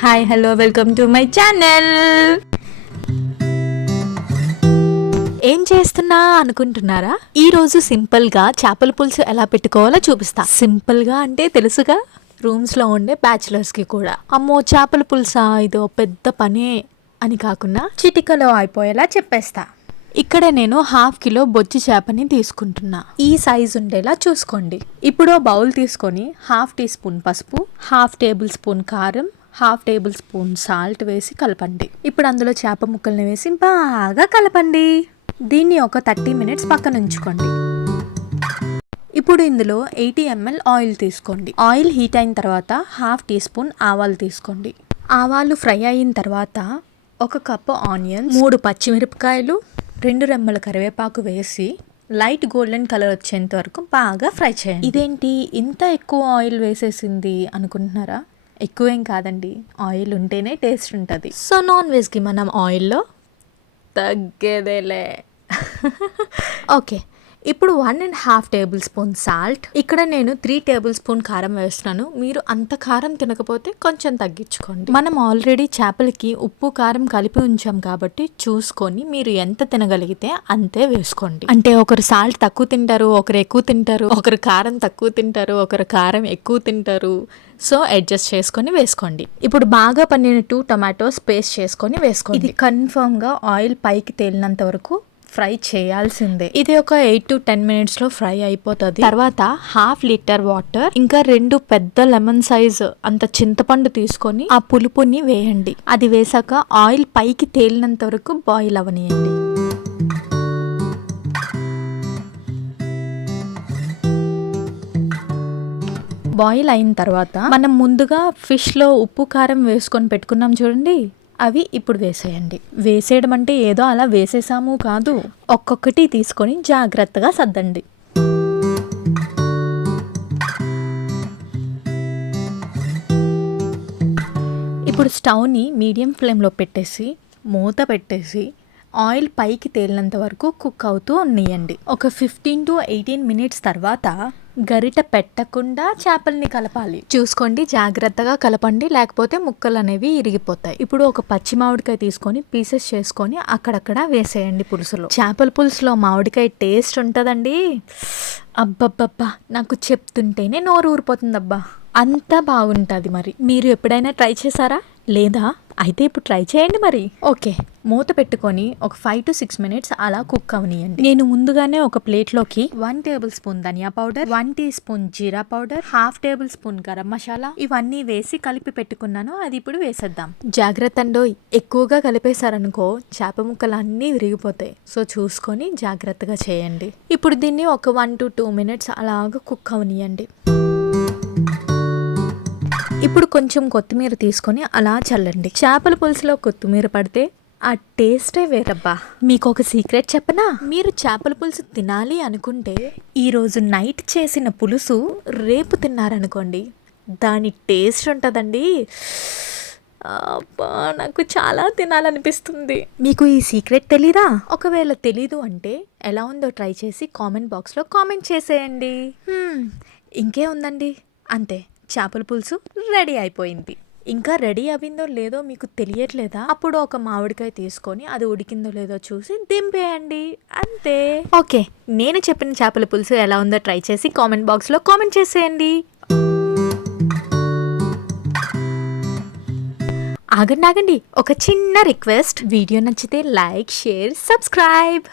Hi hello welcome to my channel. ఏం చేస్తున్నా అనుకుంటున్నారా? ఈ రోజు సింపుల్ గా చేపల పులుసు ఎలా పెట్టుకోవాలో చూపిస్తా. సింపుల్ గా అంటే తెలుసుగా, రూమ్స్ లో ఉండే బ్యాచిలర్స్ కి కూడా. అమ్మో చేపల పులుసా ఇదో పెద్ద పనే అని కాకుండా చిటికలో అయిపోయేలా చెప్పేస్తా. ఇక్కడ నేను 1/2 కిలో బొచ్చి చేపని తీసుకుంటున్నా. ఈ సైజు ఉండేలా చూసుకోండి. ఇప్పుడు బౌల్ తీసుకొని 1/2 టీ స్పూన్ పసుపు, 1/2 టేబుల్ స్పూన్ కారం, 1/2 టేబుల్ స్పూన్ సాల్ట్ వేసి కలపండి. ఇప్పుడు అందులో చేప ముక్కల్ని వేసి బాగా కలపండి. దీన్ని ఒక 30 మినిట్స్ పక్కన ఉంచుకోండి. ఇప్పుడు ఇందులో 80 ml ఆయిల్ తీసుకోండి. ఆయిల్ హీట్ అయిన తర్వాత 1/2 టీ స్పూన్ ఆవాలు తీసుకోండి. ఆవాలు ఫ్రై అయిన తర్వాత 1 కప్పు ఆనియన్స్, 3 పచ్చిమిరపకాయలు, 2 రెమ్మల కరివేపాకు వేసి లైట్ గోల్డెన్ కలర్ వచ్చేంత వరకు బాగా ఫ్రై చేయండి. ఇదేంటి ఇంత ఎక్కువ ఆయిల్ వేసేసింది అనుకుంటున్నారా? ఎక్కువేం కాదండి, ఆయిల్ ఉంటేనే టేస్ట్ ఉంటుంది. సో నాన్ వెజ్కి మనం ఆయిల్లో తగ్గేదేలే. ఓకే, ఇప్పుడు 1.5 టేబుల్ స్పూన్ సాల్ట్. ఇక్కడ నేను 3 టేబుల్ స్పూన్ కారం వేస్తున్నాను. మీరు అంత కారం తినకపోతే కొంచెం తగ్గించుకోండి. మనం ఆల్రెడీ చేపలకి ఉప్పు కారం కలిపి ఉంచాం కాబట్టి చూసుకొని మీరు ఎంత తినగలిగితే అంతే వేసుకోండి. అంటే ఒకరు సాల్ట్ తక్కువ తింటారు, ఒకరు ఎక్కువ తింటారు, ఒకరు కారం తక్కువ తింటారు, ఒకరు కారం ఎక్కువ తింటారు. సో అడ్జస్ట్ చేసుకొని వేసుకోండి. ఇప్పుడు బాగా పండిన 2 టొమాటోస్ పేస్ట్ చేసుకొని వేసుకోండి. ఇది కన్ఫర్మ్ గా ఆయిల్ పైకి తేలినంత వరకు ఫ్రై చేయాల్సిందే. ఇది ఒక 8 to 10 మినిట్స్ లో ఫ్రై అయిపోతుంది. తర్వాత 1/2 లీటర్ వాటర్, ఇంకా 2 పెద్ద లెమన్ సైజ్ అంత చింతపండు తీసుకొని ఆ పులుపుని వేయండి. అది వేసాక ఆయిల్ పైకి తేలినంత వరకు బాయిల్ అవనియండి. బాయిల్ అయిన తర్వాత మనం ముందుగా ఫిష్ లో ఉప్పు కారం వేసుకొని పెట్టుకున్నాం చూడండి, అవి ఇప్పుడు వేసేయండి. వేసేయడం అంటే ఏదో అలా వేసేసాము కాదు, ఒక్కొక్కటి తీసుకొని జాగ్రత్తగా సర్దండి. ఇప్పుడు స్టవ్ని మీడియం ఫ్లేమ్లో పెట్టేసి మూత పెట్టేసి ఆయిల్ పైకి తేలినంత వరకు కుక్ అవుతూ ఉన్నయండి. ఒక 15 to 18 మినిట్స్ తర్వాత గరిట పెట్టకుండా చేపల్ని కలపాలి. చూసుకోండి, జాగ్రత్తగా కలపండి, లేకపోతే ముక్కలు అనేవి ఇరిగిపోతాయి. ఇప్పుడు ఒక పచ్చి మామిడికాయ తీసుకొని పీసెస్ చేసుకొని అక్కడక్కడ వేసేయండి పులుసులో. చేపల పులుసులో మామిడికాయ టేస్ట్ ఉంటుందండి. అబ్బబ్బబ్బా, నాకు చెప్తుంటేనే నోరు ఊరిపోతుందబ్బా, అంత బాగుంటుంది. మరి మీరు ఎప్పుడైనా ట్రై చేశారా? లేదా అయితే ఇప్పుడు ట్రై చేయండి మరి. ఓకే, మూత పెట్టుకొని ఒక 5 to 6 మినిట్స్ అలా కుక్ అవనియండి. నేను ముందుగానే ఒక ప్లేట్లోకి 1 టేబుల్ స్పూన్ ధనియా పౌడర్, 1 టీ స్పూన్ జీరా powder, 1/2 tablespoon garam masala ఇవన్నీ వేసి కలిపి పెట్టుకున్నాను. అది ఇప్పుడు వేసేద్దాం. జాగ్రత్త అండో, ఎక్కువగా కలిపేశారనుకో చేప ముక్కలు అన్నీ విరిగిపోతాయి. సో చూసుకొని జాగ్రత్తగా చేయండి. ఇప్పుడు దీన్ని ఒక 1 to 2 మినిట్స్ అలాగా కుక్ అవనియండి. ఇప్పుడు కొంచెం కొత్తిమీర తీసుకొని అలా చల్లండి. చేపల పులుసులో కొత్తిమీర పడితే ఆ టేస్టే వేరబ్బా. మీకు ఒక సీక్రెట్ చెప్పనా? మీరు చేపల పులుసు తినాలి అనుకుంటే ఈరోజు నైట్ చేసిన పులుసు రేపు తిన్నారనుకోండి, దాని టేస్ట్ ఉంటుందండి. అబ్బా, నాకు చాలా తినాలనిపిస్తుంది. మీకు ఈ సీక్రెట్ తెలీదా? ఒకవేళ తెలీదు అంటే ఎలా ఉందో ట్రై చేసి కామెంట్ బాక్స్లో కామెంట్ చేసేయండి. ఇంకే ఉందండి, అంతే, చేపల పులుసు రెడీ అయిపోయింది. ఇంకా రెడీ అయిందో లేదో మీకు తెలియట్లేదా? అప్పుడు ఒక మామిడికాయ తీసుకొని అది ఉడికిందో లేదో చూసి దింపేయండి, అంతే. ఓకే, నేను చెప్పిన చేపల పులుసు ఎలా ఉందో ట్రై చేసి కామెంట్ బాక్స్లో కామెంట్ చేసేయండి. ఆగండి, ఒక చిన్న రిక్వెస్ట్. వీడియో నచ్చితే లైక్, షేర్, సబ్స్క్రైబ్.